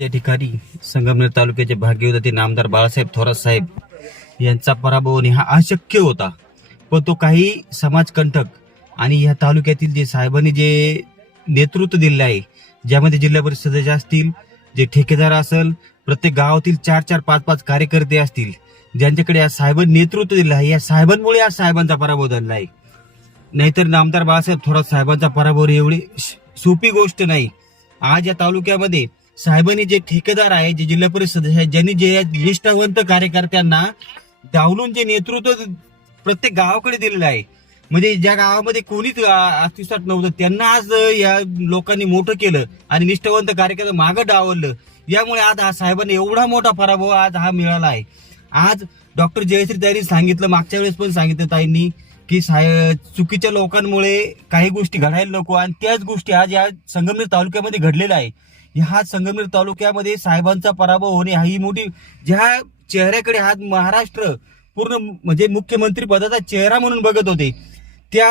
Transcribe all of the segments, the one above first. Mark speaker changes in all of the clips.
Speaker 1: या ठिकाणी संगमनेर तालुक्याचे भाग्यवती नामदार बाळासाहेब थोरात साहेब यांचा पराभव होणे हा अशक्य होता. पण तो काही समाजकंटक आणि या तालुक्यातील जे साहेबांनी जे नेतृत्व दिलेलं आहे ज्यामध्ये जिल्हा परिषद सदस्य असतील जे ठेकेदार असेल प्रत्येक गावातील चार चार पाच पाच कार्यकर्ते असतील ज्यांच्याकडे या साहेबांनी नेतृत्व दिलं आहे या साहेबांमुळे या साहेबांचा पराभव झालेला आहे. नाहीतर नामदार बाळासाहेब थोरात साहेबांचा पराभव एवढी श- सोपी गोष्ट नाही. आज या तालुक्यामध्ये साहेबांनी जे ठेकेदार आहे जे जिल्हा परिषद आहे ज्यांनी जे निष्ठावंत कार्यकर्त्यांना डावलून जे नेतृत्व प्रत्येक गावाकडे दिलेलं आहे म्हणजे ज्या गावामध्ये कोणीच अस्तित्वात नव्हतं त्यांना आज या लोकांनी मोठं केलं आणि निष्ठावंत कार्यकर्ते मागं डावललं यामुळे आज हा साहेबांना एवढा मोठा पराभव आज हा मिळाला आहे. आज डॉक्टर जयश्री त्यांनी सांगितलं मागच्या वेळेस पण सांगितलं ताईंनी की साहे चुकीच्या लोकांमुळे काही गोष्टी घडायला नको आणि त्याच गोष्टी आज या संगमनेर तालुक्यामध्ये घडलेल्या आहे ह्या संगमनेर तालुक्यामध्ये साहेबांचा पराभव होणे हा ही मोठी ज्या चेहऱ्याकडे हा महाराष्ट्र पूर्ण म्हणजे मुख्यमंत्री पदाचा चेहरा म्हणून बघत होते त्या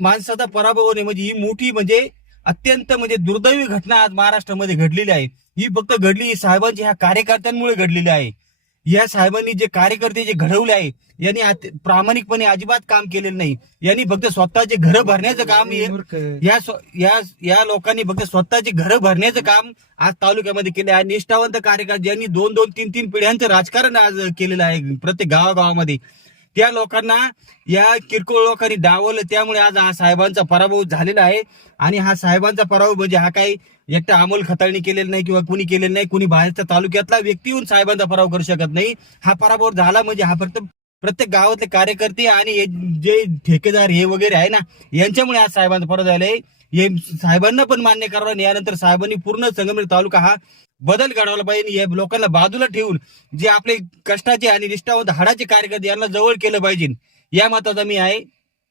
Speaker 1: माणसाचा पराभव होणे म्हणजे ही मोठी म्हणजे अत्यंत म्हणजे दुर्दैवी घटना आज महाराष्ट्रामध्ये घडलेली आहे. ही फक्त घडली ही साहेबांच्या ह्या कार्यकर्त्यांमुळे घडलेली आहे. या साहेबांनी जे कार्यकर्ते जे घडवले आहे यांनी प्रामाणिकपणे अजिबात काम केलेलं नाही. यांनी फक्त स्वतःचे घरं भरण्याचं काम या या या लोकांनी फक्त स्वतःची घरं भरण्याचं काम आज तालुक्यामध्ये केलं आहे. निष्ठावंत कार्यकर्ते ज्यांनी दोन दोन तीन तीन पिढ्यांचं राजकारण आज केलेलं आहे प्रत्येक गावागावामध्ये. त्या लोकांना या किरकोळ लोकांनी डावलं. त्यामुळे आज हा साहेबांचा पराभव झालेला आहे. आणि हा साहेबांचा पराभव म्हणजे हा काही एकटा अमोल खताळणी केलेला नाही किंवा कुणी केलेलं नाही. कुणी बाहेरच्या तालुक्यातला व्यक्ती येऊन साहेबांचा पराभव करू शकत नाही. हा पराभव झाला म्हणजे हा फक्त प्रत्येक गावातले कार्यकर्ते आणि जे ठेकेदार हे वगैरे आहे ना यांच्यामुळे आज साहेबांचा पराभव झालाय. हे साहेबांना पण मान्य करावं आणि यानंतर साहेबांनी पूर्ण संगमेर तालुका हा बदल घडवला पाहिजे या लोकांना बाजूला ठेवून जे आपले कष्टाचे आणि निष्ठावंत हाडाचे कार्यकर्ते यांना जवळ केलं पाहिजे. या मताचा मी आहे.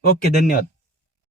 Speaker 1: ओके धन्यवाद.